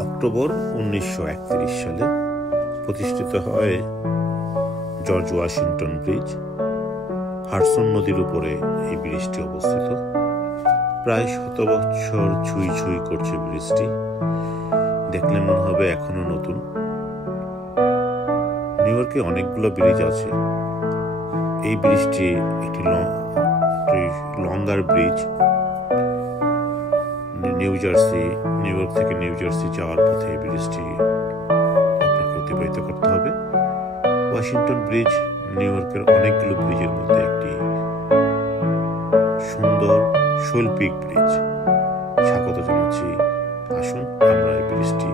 অক্টোবর 1931 সালে প্রতিষ্ঠিত হয় জর্জ ওয়াশিংটন ব্রিজ। হাডসন নদীর উপরে এই ব্রিজটি অবস্থিত। প্রায় 100 বছর ছুঁই ছুঁই করছে ব্রিজটি। দেখলে মনে হবে এখনো নতুন। নিউ ইয়র্কে অনেকগুলো ব্রিজ আছে। এই ব্রিজটি একটি লঙ্গার ব্রিজ। নিউ ইয়র্ক থেকে নিউ জার্সি যাওয়ার পথে এই ব্রিজটি আপনাকে অতিবাহিত করতে হবে। ওয়াশিংটন ব্রিজ নিউ ইয়র্কের অনেকগুলো ব্রিজের মধ্যে একটি সুন্দর শৈল্পিক ব্রিজ। স্বাগত জানাচ্ছি। আসুন আমরা এই ব্রিজটি